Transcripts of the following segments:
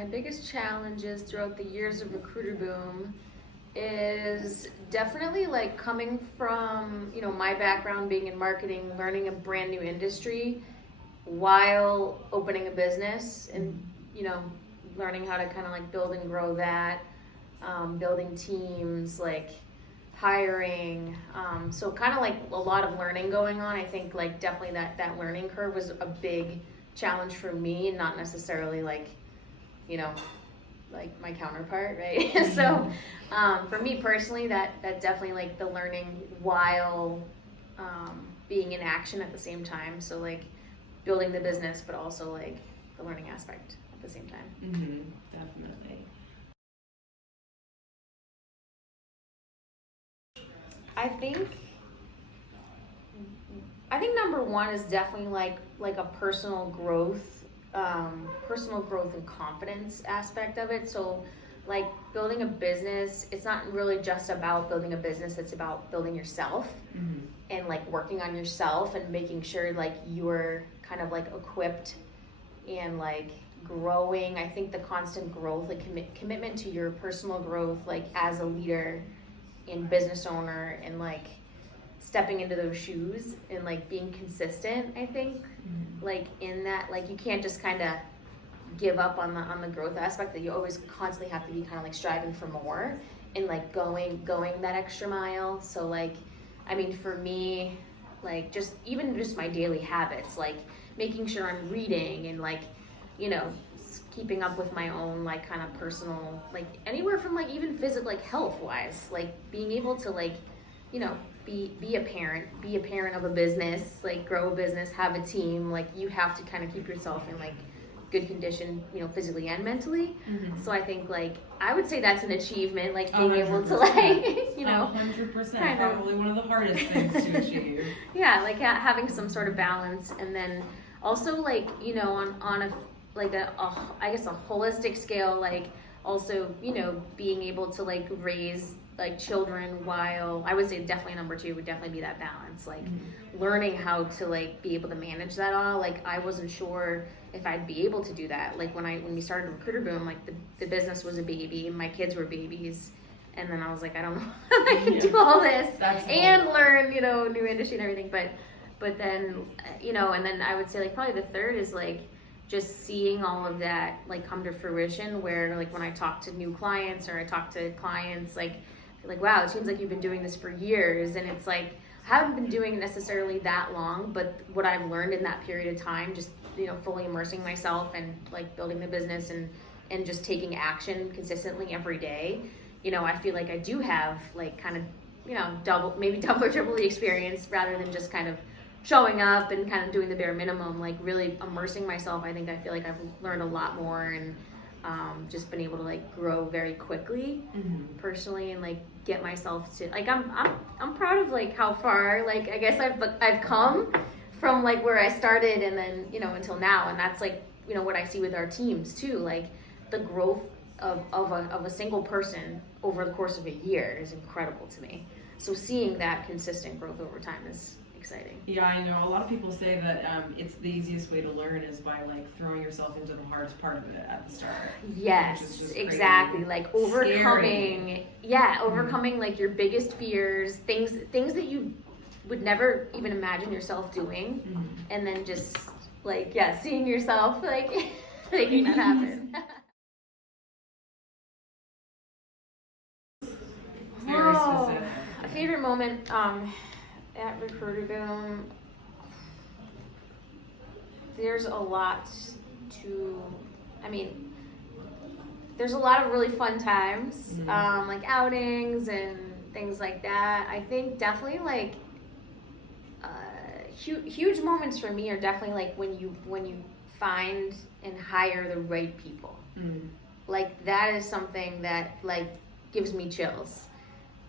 my biggest challenges throughout the years of Recruiter Boom is definitely like coming from, my background being in marketing, learning a brand new industry while opening a business and, learning how to kind of like build and grow that, building teams, like hiring. So kind of like a lot of learning going on. I think like definitely that learning curve was a big challenge for me, not necessarily like, like my counterpart, right? So for me personally, that definitely like the learning while being in action at the same time. So like building the business, but also like the learning aspect at the same time. Mm-hmm, definitely. I think number one is definitely like a personal growth and confidence aspect of it. So like building a business, it's not really just about building a business, it's about building yourself and like working on yourself and making sure like you're kind of like equipped and like growing. I think the constant growth, like commitment to your personal growth, like as a leader and business owner, and like stepping into those shoes and like being consistent. I think like in that, like you can't just kind of give up on the growth aspect, that you always constantly have to be kind of like striving for more and like going that extra mile. So like, I mean, for me, like just my daily habits, like making sure I'm reading and like, keeping up with my own like kind of personal, like anywhere from like even physical, like health wise, like being able to like, be a parent of a business, like grow a business, have a team. Like you have to kind of keep yourself in like good condition, physically and mentally. So I think like I would say that's an achievement, like being 100%. able to like 100%, probably one of the hardest things to achieve. Yeah, like having some sort of balance, and then also like on a like a I guess a holistic scale, like also being able to like raise like children, while I would say definitely number two would definitely be that balance, like learning how to like be able to manage that all. Like I wasn't sure if I'd be able to do that. Like when we started Recruiter Boom, like the business was a baby and my kids were babies, and then I was like, I don't know if I can do all this and learn new industry and everything. But then and then I would say like probably the third is like just seeing all of that like come to fruition, where like when I talk to new clients or I talk to clients, like wow, it seems like you've been doing this for years. And it's like I haven't been doing it necessarily that long, but what I've learned in that period of time, just fully immersing myself and like building the business and just taking action consistently every day, I feel like I do have like kind of double or triple the experience, rather than just kind of showing up and kind of doing the bare minimum. Like really immersing myself, I feel like I've learned a lot more, and just been able to like grow very quickly personally, and like get myself to like I'm proud of like how far like I guess I've come from like where I started, and then until now. And that's like what I see with our teams too, like the growth of a single person over the course of a year is incredible to me. So seeing that consistent growth over time is exciting. Yeah, I know. A lot of people say that it's the easiest way to learn is by like throwing yourself into the hardest part of it at the start. Yes, exactly. Like overcoming, overcoming like your biggest fears, things that you would never even imagine yourself doing, and then just like seeing yourself like making that happen. Very specific. A favorite moment at Recruiter Boom. There's a lot there's a lot of really fun times, like outings and things like that. I think definitely like huge moments for me are definitely like when you find and hire the right people. Like that is something that like gives me chills.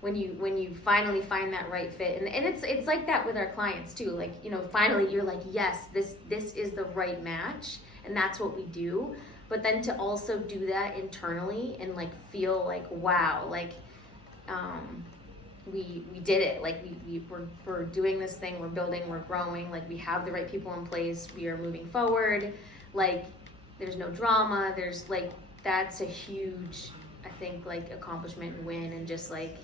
When you finally find that right fit, and it's like that with our clients too. Like finally you're like, yes, this is the right match, and that's what we do. But then to also do that internally and like feel like wow, like we did it. Like we're doing this thing, we're building, we're growing. Like we have the right people in place, we are moving forward. Like there's no drama. There's like that's a huge, I think, like accomplishment and win, and just like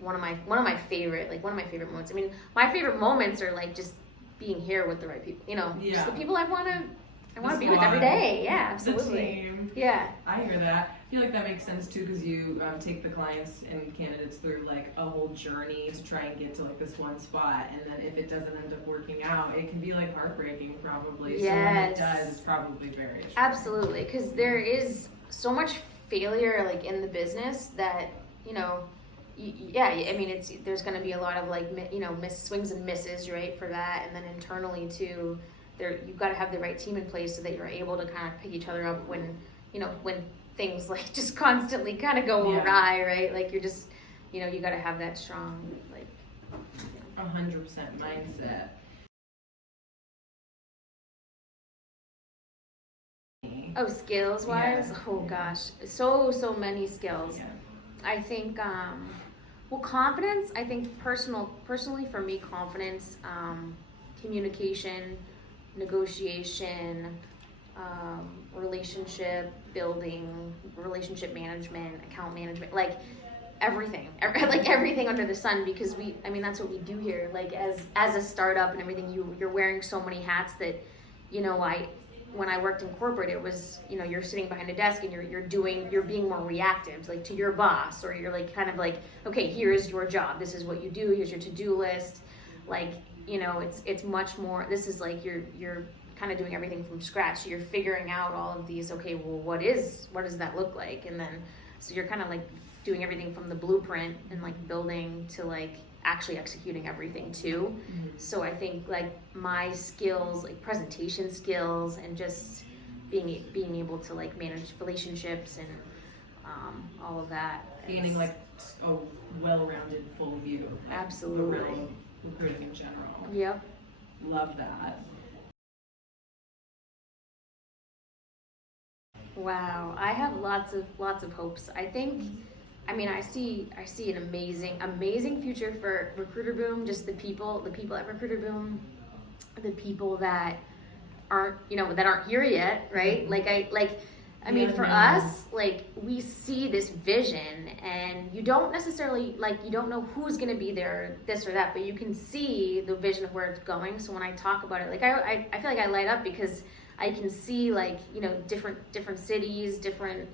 one of my favorite moments. I mean, my favorite moments are like just being here with the right people, you know, just the people I want to be with every day. Yeah, absolutely. The team. Yeah. I hear that. I feel like that makes sense too, because you take the clients and candidates through like a whole journey to try and get to like this one spot, and then if it doesn't end up working out, it can be like heartbreaking probably. Yes. So when it does, it's probably very stressful. Absolutely, because there is so much failure like in the business that, you know, yeah, I mean, there's going to be a lot of like, you know, swings and misses, right, for that, and then internally too, you've got to have the right team in place so that you're able to kind of pick each other up when, you know, when things like just constantly kind of go awry, right? Like you're just, you know, you got to have that strong, like, 100% mindset. Oh, skills wise, Yeah. oh gosh, so many skills. Yeah. I think, well, confidence. I think personally for me, confidence, communication, negotiation, relationship building, relationship management, account management, like everything, like everything under the sun. Because I mean, that's what we do here. Like as a startup and everything, you're wearing so many hats that, you know, when I worked in corporate, it was, you know, you're sitting behind a desk and you're being more reactive, like to your boss, or you're like kind of like, okay, here's your job, this is what you do, here's your to-do list. Like, you know, it's much more, this is like you're kind of doing everything from scratch. So you're figuring out all of these, okay, well, what does that look like? And then, so you're kind of like doing everything from the blueprint and like building to like actually executing everything too. Mm-hmm. So I think like my skills, like presentation skills, and just being able to like manage relationships and all of that. Gaining like a well-rounded full view of like, absolutely the real recruiting in general. Yep. Love that. Wow, I have lots of hopes. I think, I mean, I see an amazing future for Recruiter Boom. Just the people at Recruiter Boom, the people that aren't here yet, right? I mean, for us, like, we see this vision, and you don't necessarily, like, you don't know who's going to be there, this or that, but you can see the vision of where it's going. So when I talk about it, like, I feel like I light up because I can see, like, you know, different cities, different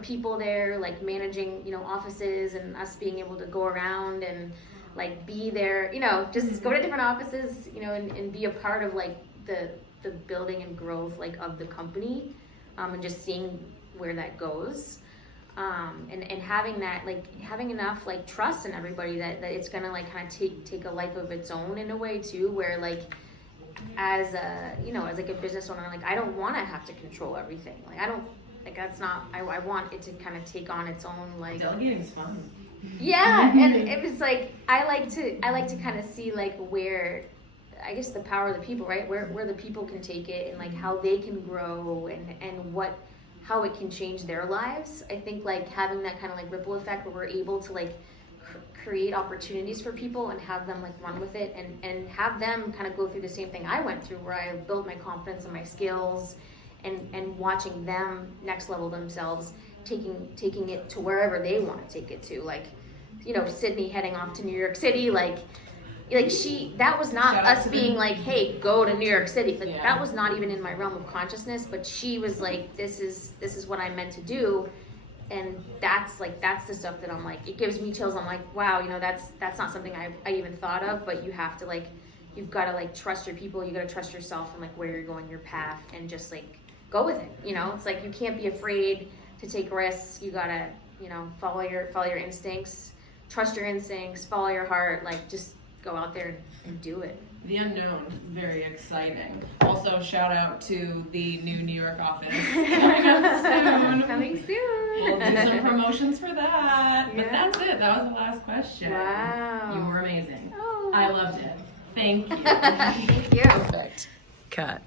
people there, like, managing, you know, offices, and us being able to go around and, like, be there, you know, just go to different offices, you know, and be a part of, like, the building and growth, like, of the company. And just seeing where that goes, and having that, like, having enough, like, trust in everybody that it's gonna, like, kind of take a life of its own in a way too, where, like, as a, you know, as like a business owner, like, I don't want to have to control everything. Like, I don't, like, that's not, I want it to kind of take on its own, like, delegating's fun. Yeah, and it was like, I like to kind of see, like, where, I guess, the power of the people, right? Where the people can take it, and like how they can grow, and how it can change their lives. I think, like, having that kind of like ripple effect where we're able to, like, create opportunities for people and have them, like, run with it, and have them kind of go through the same thing I went through, where I built my confidence and my skills, and watching them next level themselves, taking it to wherever they want to take it to. Like, you know, Sydney heading off to New York City, like that was not us being like, hey, go to New York City. Like, that was not even in my realm of consciousness, but she was like, this is what I'm meant to do. And that's the stuff that I'm like, it gives me chills. I'm like, wow, you know, that's not something I even thought of, but you have to, like, you've got to, like, trust your people, you got to trust yourself and, like, where you're going, your path, and just, like, go with it. You know, it's like, you can't be afraid to take risks. You got to, you know, follow your instincts, trust your instincts, follow your heart, like, just go out there and do it. The unknown, very exciting. Also, shout out to the new New York office coming up soon. Coming soon. We'll do some promotions for that. But that's it. That was the last question. Wow. You were amazing. Oh. I loved it. Thank you. Thank you. Perfect. Cut.